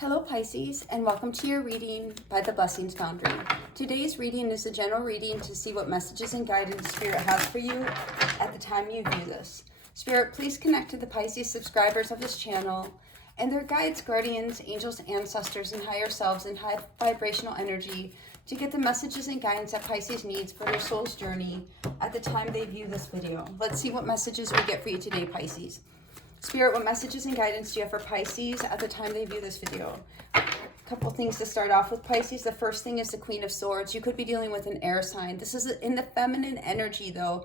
Hello Pisces, and welcome to your reading by the Blessings Foundry. Today's reading is a general reading to see what messages and guidance Spirit has for you at the time you view this. Spirit, please connect to the Pisces subscribers of this channel and their guides, guardians, angels, ancestors, and higher selves in high vibrational energy to get the messages and guidance that Pisces needs for their soul's journey at the time they view this video. Let's see what messages we get for you today, Pisces. Spirit, what messages and guidance do you have for Pisces at the time they view this video? A couple things to start off with, Pisces. The first thing is the Queen of Swords. You could be dealing with an air sign. This is in the feminine energy, though,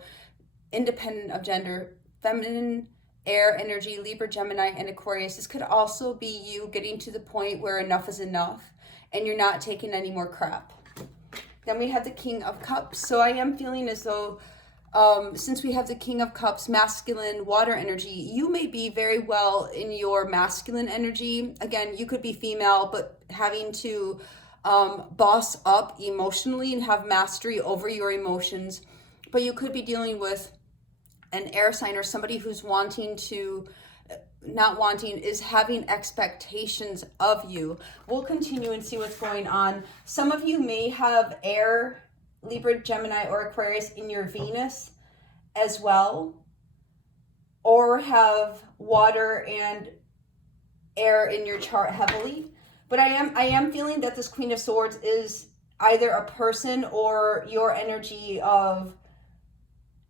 independent of gender. Feminine, air energy, Libra, Gemini, and Aquarius. This could also be you getting to the point where enough is enough and you're not taking any more crap. Then we have the King of Cups. So I am feeling as though since we have the King of Cups, masculine, water energy, you may be very well in your masculine energy. Again, you could be female, but having to boss up emotionally and have mastery over your emotions. But you could be dealing with an air sign or somebody who's is having expectations of you. We'll continue and see what's going on. Some of you may have air, Libra, Gemini, or Aquarius in your Venus as well, or have water and air in your chart heavily. But I am feeling that this Queen of Swords is either a person or your energy of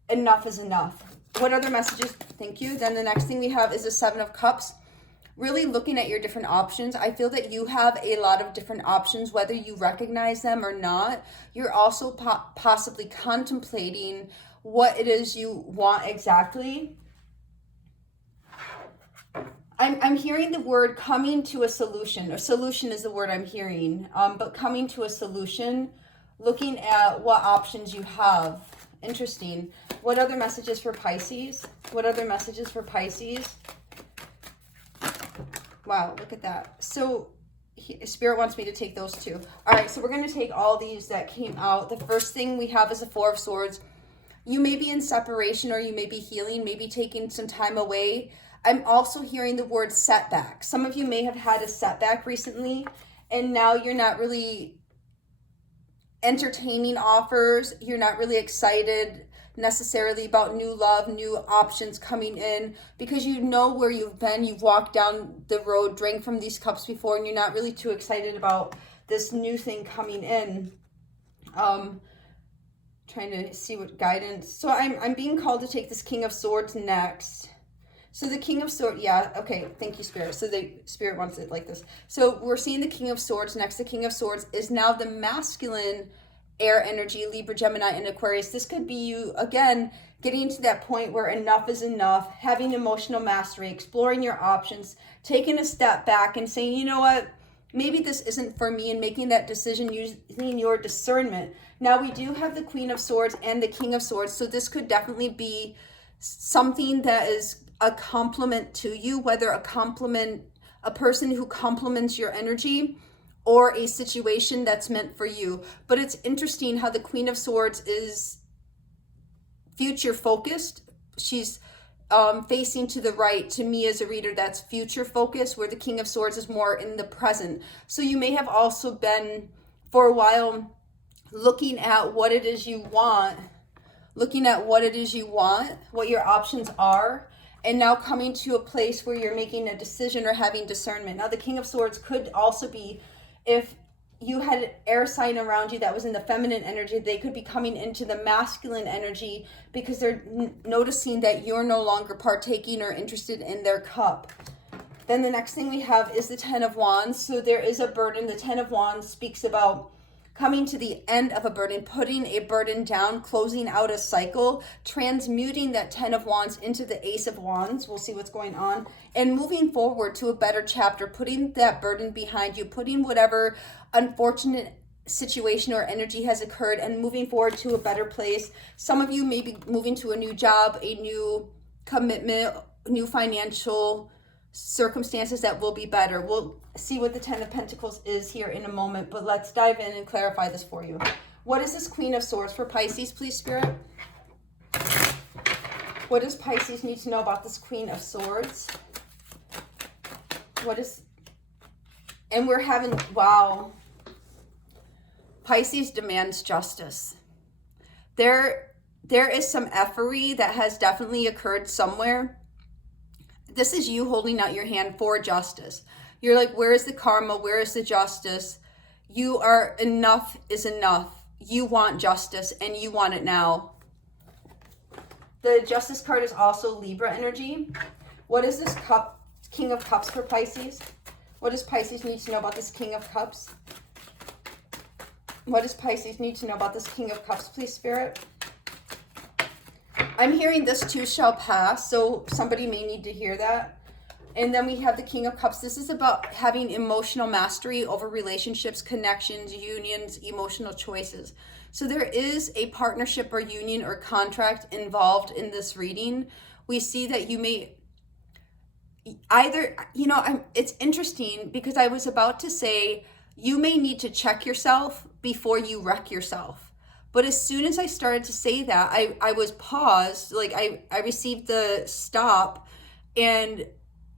enough is enough. What other messages? Thank you. Then the next thing we have is the Seven of Cups. Really looking at your different options. I feel that you have a lot of different options, whether you recognize them or not. You're also possibly contemplating what it is you want exactly. I'm hearing the word coming to a solution, or solution is the word I'm hearing, but coming to a solution, looking at what options you have. Interesting. What other messages for Pisces? What other messages for Pisces? Wow, look at that. So Spirit wants me to take those two. All right, so we're going to take all these that came out. The first thing we have is the Four of Swords. You may be in separation, or you may be healing, maybe taking some time away. I'm also hearing the word setback. Some of you may have had a setback recently, and now you're not really entertaining offers. You're not really excited necessarily about new love, new options coming in, because you know where you've been. You've walked down the road, drank from these cups before, and you're not really too excited about this new thing coming in. Trying to see what guidance. So I'm being called to take this King of Swords next. So the King of Swords, yeah, okay, thank you, Spirit. So the Spirit wants it like this. So we're seeing the King of Swords next. The King of Swords is now the masculine air energy, Libra, Gemini, and Aquarius. This could be you, again, getting to that point where enough is enough, having emotional mastery, exploring your options, taking a step back and saying, you know what, maybe this isn't for me, and making that decision using your discernment. Now, we do have the Queen of Swords and the King of Swords, so this could definitely be something that is a compliment to you, whether a person who compliments your energy, or a situation that's meant for you. But it's interesting how the Queen of Swords is future focused. She's facing to the right. To me as a reader, that's future focused, where the King of Swords is more in the present. So you may have also been, for a while, looking at what it is you want, what your options are, and now coming to a place where you're making a decision or having discernment. Now, the King of Swords could also be, if you had an air sign around you that was in the feminine energy, they could be coming into the masculine energy because they're noticing that you're no longer partaking or interested in their cup. Then the next thing we have is the Ten of Wands. So there is a burden. The Ten of Wands speaks about coming to the end of a burden, putting a burden down, closing out a cycle, transmuting that Ten of Wands into the Ace of Wands. We'll see what's going on. And moving forward to a better chapter, putting that burden behind you, putting whatever unfortunate situation or energy has occurred, and moving forward to a better place. Some of you may be moving to a new job, a new commitment, new financial circumstances that will be better. We'll see what the Ten of Pentacles is here in a moment, but let's dive in and clarify this for you. What is this Queen of Swords for Pisces, please, Spirit? What does Pisces need to know about this Queen of Swords? What is And we're having, wow, Pisces demands justice. There is some effery that has definitely occurred somewhere. This is you holding out your hand for justice. You're like, where is the karma? Where is the justice? You are, enough is enough. You want justice and you want it now. The Justice card is also Libra energy. What is this King of Cups for Pisces? What does Pisces need to know about this King of Cups? What does Pisces need to know about this King of Cups, please, Spirit? I'm hearing this too shall pass, so somebody may need to hear that. And then we have the King of Cups. This is about having emotional mastery over relationships, connections, unions, emotional choices. So there is a partnership or union or contract involved in this reading. We see that you may either, it's interesting because I was about to say you may need to check yourself before you wreck yourself. But as soon as I started to say that, I was paused, like I received the stop, and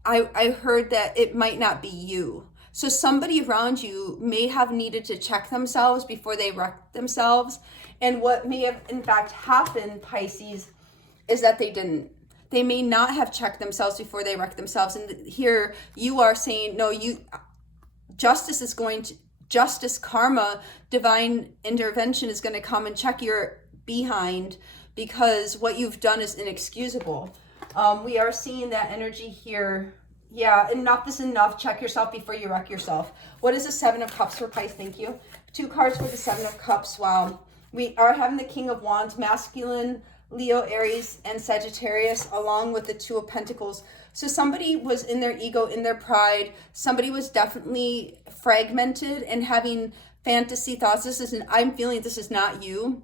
I heard that it might not be you. So somebody around you may have needed to check themselves before they wreck themselves. And what may have in fact happened, Pisces, is that they didn't. They may not have checked themselves before they wreck themselves. And here you are saying, no, justice, karma, divine intervention is going to come and check your behind, because what you've done is inexcusable. We are seeing that energy here. Yeah, enough is enough. Check yourself before you wreck yourself. What is the Seven of Cups for Pisces? Thank you. 2 cards for the Seven of Cups. Wow. We are having the King of Wands, masculine, Leo, Aries, and Sagittarius, along with the 2 of Pentacles. So somebody was in their ego, in their pride. Somebody was definitely fragmented and having fantasy thoughts. I'm feeling this is not you.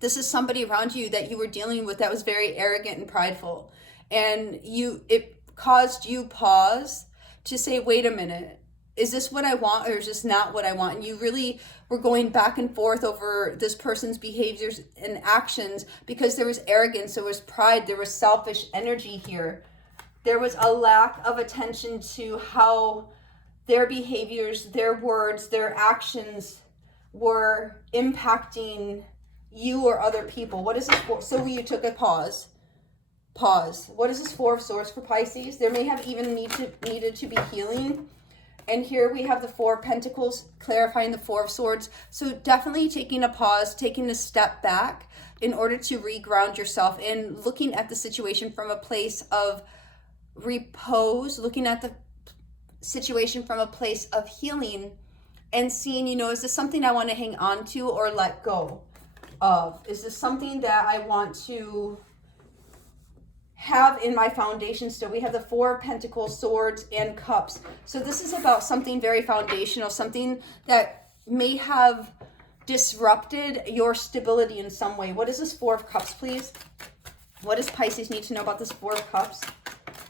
This is somebody around you that you were dealing with that was very arrogant and prideful. And it caused you pause to say, wait a minute, is this what I want or is this not what I want? And you really were going back and forth over this person's behaviors and actions because there was arrogance, there was pride, there was selfish energy here. There was a lack of attention to how their behaviors, their words, their actions were impacting you or other people. What is this for? So you took a pause. What is this 4 of Swords for Pisces? There may have even needed to be healing. And here we have the 4 of Pentacles clarifying the 4 of Swords. So definitely taking a pause, taking a step back in order to reground yourself and looking at the situation from a place of repose, looking at the situation from a place of healing and seeing, is this something I want to hang on to or let go of? Is this something that I want to have in my foundation still? We have the 4 of Pentacles, Swords, and Cups. So this is about something very foundational, something that may have disrupted your stability in some way. What is this 4 of Cups, please? What does Pisces need to know about this 4 of Cups?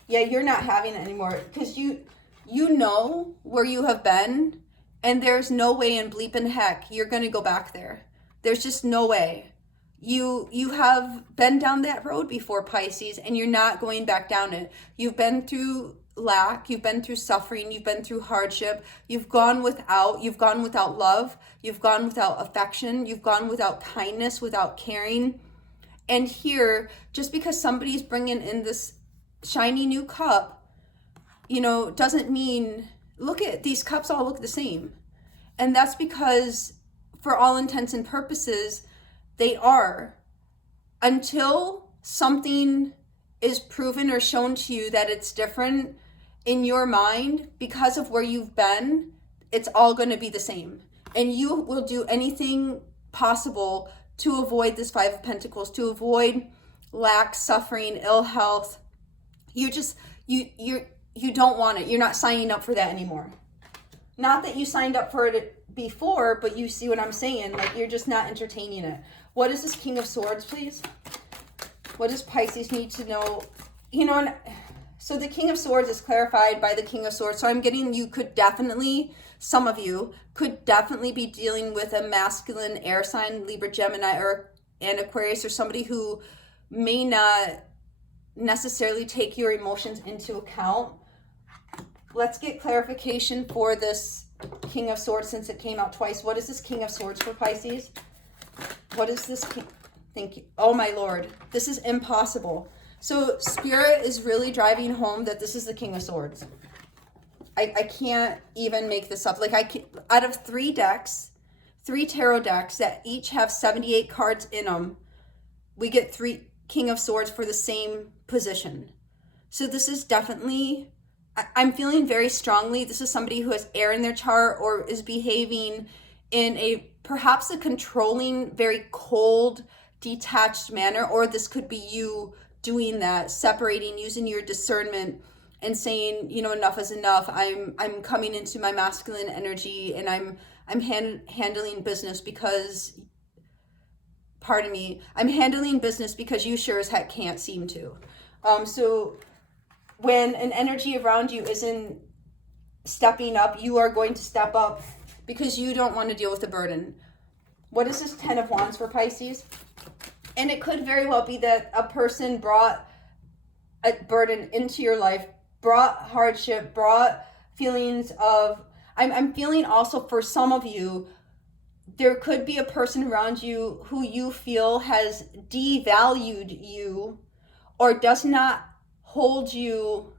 Yeah, you're not having it anymore because you know where you have been, and there's no way in bleeping heck you're going to go back there. There's just no way. You have been down that road before, Pisces, and you're not going back down it. You've been through lack, you've been through suffering, you've been through hardship, you've gone without love, you've gone without affection, you've gone without kindness, without caring. And here, just because somebody's bringing in this shiny new cup, doesn't mean, look at these cups all look the same. And that's because for all intents and purposes, they are, until something is proven or shown to you that it's different in your mind because of where you've been, it's all going to be the same. And you will do anything possible to avoid this 5 of Pentacles, to avoid lack, suffering, ill health. You don't want it. You're not signing up for that anymore. Not that you signed up for it before, but you see what I'm saying. Like, you're just not entertaining it. What is this King of Swords, please? What does Pisces need to know? So the King of Swords is clarified by the King of Swords. So I'm getting, some of you could definitely be dealing with a masculine air sign, Libra, Gemini, and Aquarius, or somebody who may not necessarily take your emotions into account. Let's get clarification for this King of Swords since it came out twice. What is this King of Swords for Pisces? What is this king? Thank you. Oh my Lord. This is impossible. So Spirit is really driving home that this is the King of Swords. I can't even make this up. Like out of 3 decks, 3 tarot decks that each have 78 cards in them, we get 3 King of Swords for the same position. So this is definitely, I'm feeling very strongly, this is somebody who has air in their chart or is behaving in a perhaps a controlling, very cold, detached manner, or this could be you doing that, separating, using your discernment and saying, you know, enough is enough. I'm coming into my masculine energy and I'm handling business because, pardon me, I'm handling business because you sure as heck can't seem to. So when an energy around you isn't stepping up, you are going to step up because you don't want to deal with the burden. What is this 10 of Wands for Pisces? And it could very well be that a person brought a burden into your life, brought hardship, brought feelings of, I'm feeling also for some of you, there could be a person around you who you feel has devalued you or does not hold you.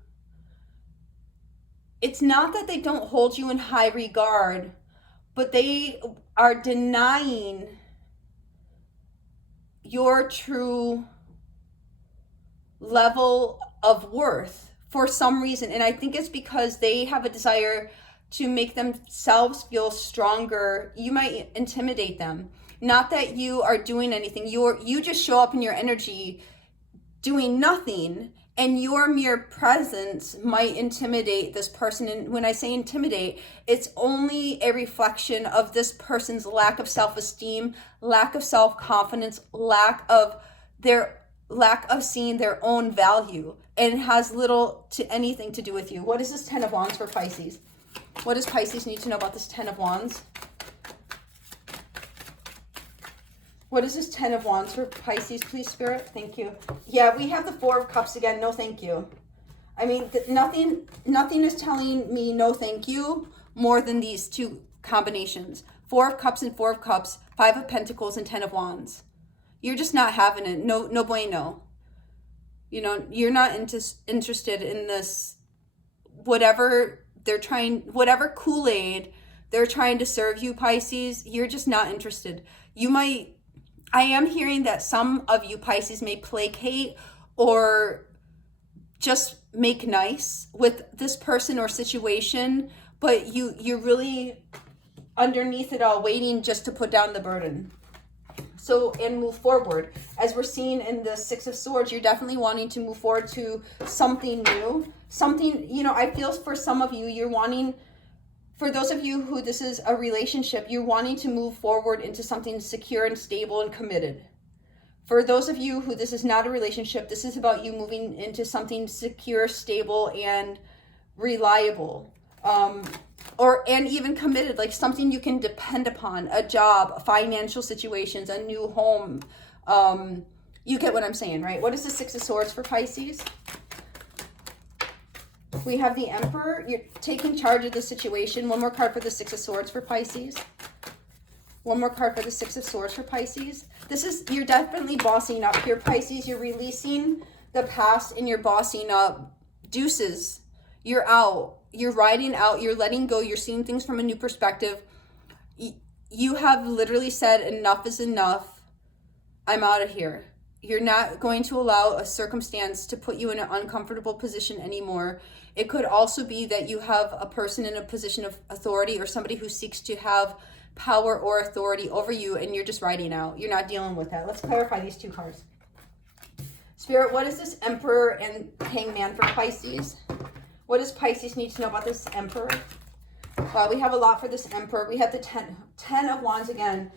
It's not that they don't hold you in high regard, but they are denying your true level of worth for some reason. And I think it's because they have a desire to make themselves feel stronger. You might intimidate them. Not that you are doing anything. You just show up in your energy doing nothing, and your mere presence might intimidate this person. And when I say intimidate, it's only a reflection of this person's lack of self-esteem, lack of self-confidence, lack of seeing their own value, and has little to anything to do with you. What is this 10 of Wands for Pisces? What does Pisces need to know about this 10 of Wands? What is this 10 of Wands for Pisces, please, Spirit? Thank you. Yeah, we have the 4 of Cups again. No, thank you. I mean, nothing is telling me no, thank you more than these 2 combinations. 4 of Cups and 4 of Cups, 5 of Pentacles and 10 of Wands. You're just not having it. No bueno. You know, you're not interested in this, whatever Kool-Aid they're trying to serve you, Pisces. You're just not interested. I am hearing that some of you, Pisces, may placate or just make nice with this person or situation, but you're really underneath it all waiting just to put down the burden. So, and move forward. As we're seeing in the 6 of Swords, you're definitely wanting to move forward to something new. Something, you know, I feel for some of you, you're wanting, for those of you who this is a relationship, you're wanting to move forward into something secure and stable and committed. For those of you who this is not a relationship, this is about you moving into something secure, stable, and reliable. And even committed, like something you can depend upon, a job, financial situations, a new home. You get what I'm saying, right? What is the 6 of Swords for Pisces? We have the Emperor. You're taking charge of the situation. One more card for the 6 of Swords for Pisces. One more card for the 6 of Swords for Pisces. You're definitely bossing up here, Pisces. You're releasing the past and you're bossing up. Deuces. You're out. You're riding out. You're letting go. You're seeing things from a new perspective. You have literally said enough is enough. I'm out of here. You're not going to allow a circumstance to put you in an uncomfortable position anymore. It could also be that you have a person in a position of authority or somebody who seeks to have power or authority over you, and you're just riding out. You're not dealing with that. Let's clarify these 2 cards. Spirit, what is this Emperor and Hangman for Pisces? What does Pisces need to know about this Emperor? Wow, we have a lot for this Emperor. We have the 10 of Wands again.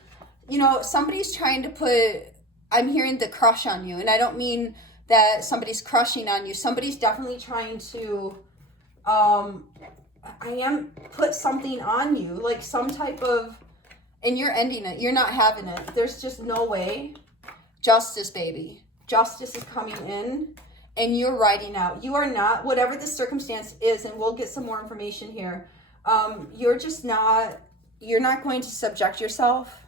You know, somebody's trying to put, I'm hearing the crush on you. And I don't mean that somebody's crushing on you. Somebody's definitely trying to, put something on you. Like some type of, and you're ending it. You're not having it. There's just no way. Justice, baby. Justice is coming in. and you're riding out. You are not, whatever the circumstance is, and we'll get some more information here. You're not going to subject yourself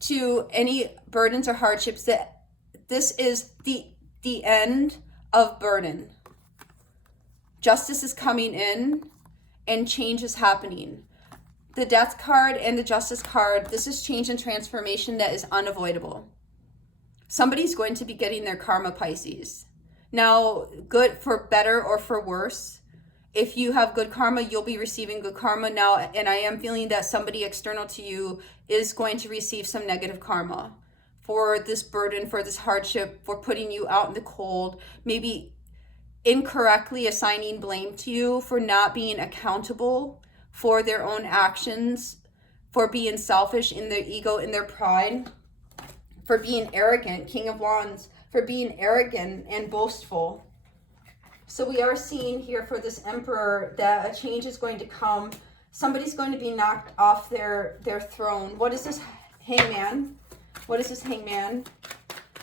to any burdens or hardships. That this is the end of burden. Justice is coming in and change is happening. The Death card and the Justice card, this is change and transformation that is unavoidable. Somebody's going to be getting their karma, Pisces. Now, good for better or for worse. If you have good karma, you'll be receiving good karma now. And I am feeling that somebody external to you is going to receive some negative karma for this burden, for this hardship, for putting you out in the cold, maybe incorrectly assigning blame to you for not being accountable for their own actions, for being selfish in their ego, in their pride, for being arrogant, King of Wands, for being arrogant and boastful. So we are seeing here for this Emperor that a change is going to come. Somebody's going to be knocked off their throne. What is this Hangman? What is this Hangman?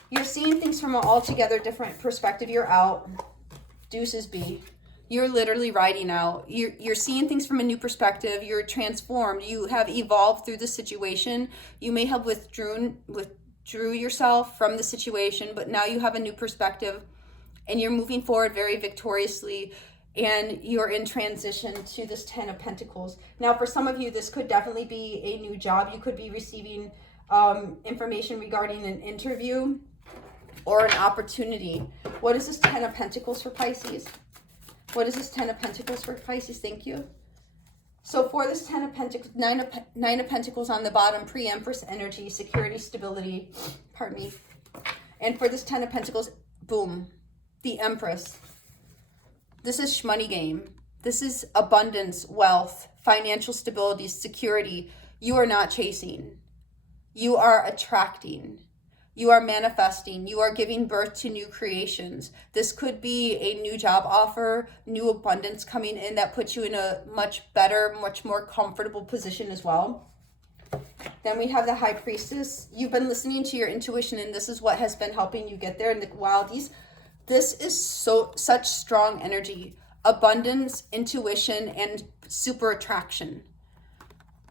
You're seeing things from an altogether different perspective. You're out. Deuces be. You're literally riding out. You're seeing things from a new perspective. You're transformed. You have evolved through the situation. You may have withdrew yourself from the situation, but now you have a new perspective and you're moving forward very victoriously, and you're in transition to this 10 of Pentacles. Now, for some of you, this could definitely be a new job. You could be receiving information regarding an interview or an opportunity. What is this 10 of Pentacles for Pisces? What is this 10 of Pentacles for Pisces? Thank you. So for this 10 of Pentacles, 9 of Pentacles on the bottom, pre-Empress energy, security, stability, pardon me. And for this 10 of Pentacles, boom, the Empress. This is shmoney game. This is abundance, wealth, financial stability, security. You are not chasing. You are attracting. You are manifesting. You are giving birth to new creations. This could be a new job offer, new abundance coming in that puts you in a much better, much more comfortable position as well. Then we have the High Priestess. You've been listening to your intuition, and this is what has been helping you get there. And wow, this is such strong energy. Abundance, intuition, and super attraction.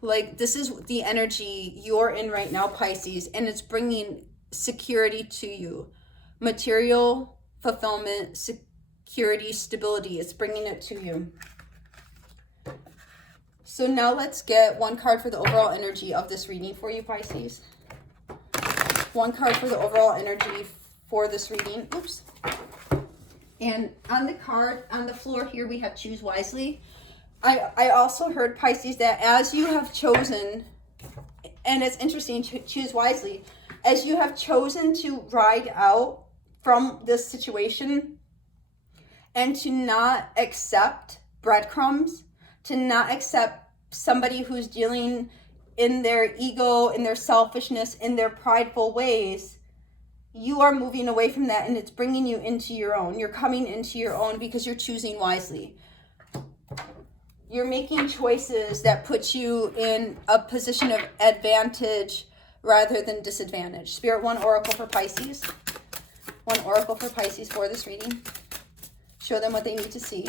Like, this is the energy you're in right now, Pisces, and it's bringing security to you. Material, fulfillment, security, stability. It's bringing it to you. So now let's get one card for the overall energy of this reading for you, Pisces. One card for the overall energy for this reading. Oops. And on the card, on the floor here, we have choose wisely. I also heard, Pisces, that as you have chosen, and it's interesting, choose wisely, as you have chosen to ride out from this situation and to not accept breadcrumbs, to not accept somebody who's dealing in their ego, in their selfishness, in their prideful ways, you are moving away from that, and it's bringing you into your own. You're coming into your own because you're choosing wisely. You're making choices that put you in a position of advantage rather than disadvantage. Spirit, one oracle for Pisces. One oracle for Pisces for this reading. Show them what they need to see.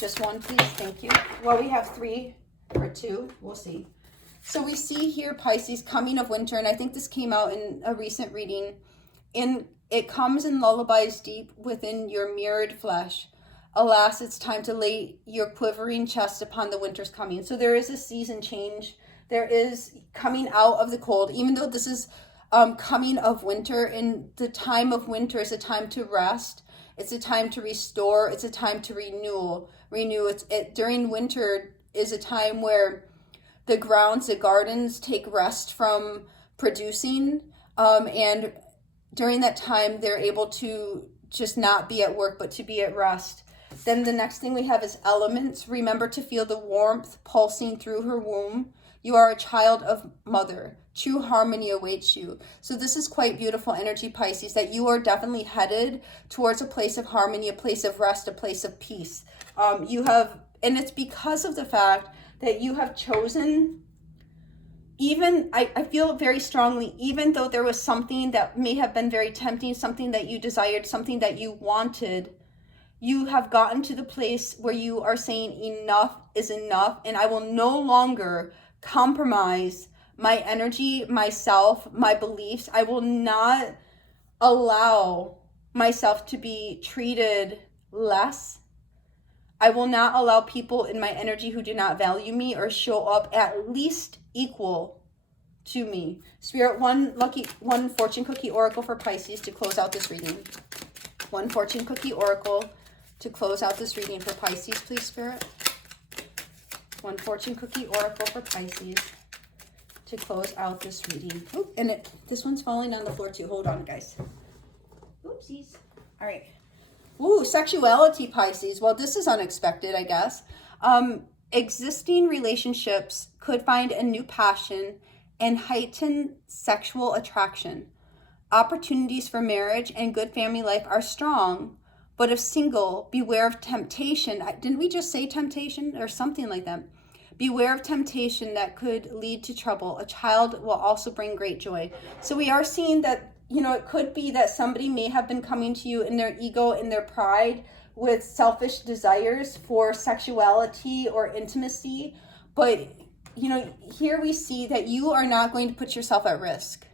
Just one, please. Thank you. Well, we have 3 or 2. We'll see. So we see here, Pisces, coming of winter, and I think this came out in a recent reading. It comes in lullabies deep within your mirrored flesh. Alas, it's time to lay your quivering chest upon the winter's coming. So there is a season change. There is coming out of the cold, even though this is coming of winter. And the time of winter is a time to rest. It's a time to restore. It's a time to renew. During winter is a time where the grounds, the gardens take rest from producing. And during that time, they're able to just not be at work, but to be at rest. Then the next thing we have is elements. Remember to feel the warmth pulsing through her womb. You are a child of mother. True harmony awaits you. So this is quite beautiful energy, Pisces, that you are definitely headed towards a place of harmony, a place of rest, a place of peace. And it's because of the fact that you have chosen even I feel very strongly, even though there was something that may have been very tempting, something that you desired, something that you wanted, you have gotten to the place where you are saying enough is enough, and I will no longer compromise my energy, myself, my beliefs. I will not allow myself to be treated less. I will not allow people in my energy who do not value me or show up at least equal to me. Spirit, one fortune cookie oracle for Pisces to close out this reading. One fortune cookie oracle to close out this reading for Pisces, please, Spirit. One fortune cookie oracle for Pisces to close out this reading. Oop, and this one's falling on the floor too. Hold on, guys. Oopsies. All right. Ooh, sexuality, Pisces. Well, this is unexpected, I guess. Existing relationships could find a new passion and heighten sexual attraction. Opportunities for marriage and good family life are strong, but if single, beware of temptation. Didn't we just say temptation or something like that? Beware of temptation that could lead to trouble. A child will also bring great joy. So we are seeing that, you know, it could be that somebody may have been coming to you in their ego, in their pride, with selfish desires for sexuality or intimacy. But, you know, here we see that you are not going to put yourself at risk.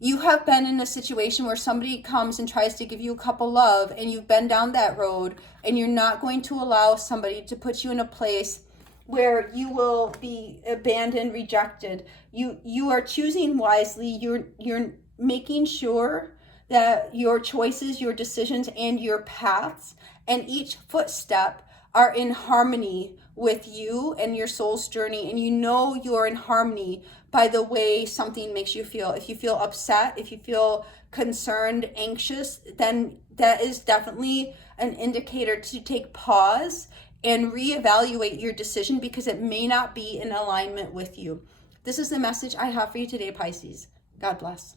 You have been in a situation where somebody comes and tries to give you a cup of love, and you've been down that road, and you're not going to allow somebody to put you in a place where you will be abandoned, rejected. You are choosing wisely. You're making sure that your choices, your decisions, and your paths, and each footstep are in harmony with you and your soul's journey. And you know you're in harmony by the way something makes you feel. If you feel upset, if you feel concerned, anxious, then that is definitely an indicator to take pause and reevaluate your decision, because it may not be in alignment with you. This is the message I have for you today, Pisces. God bless.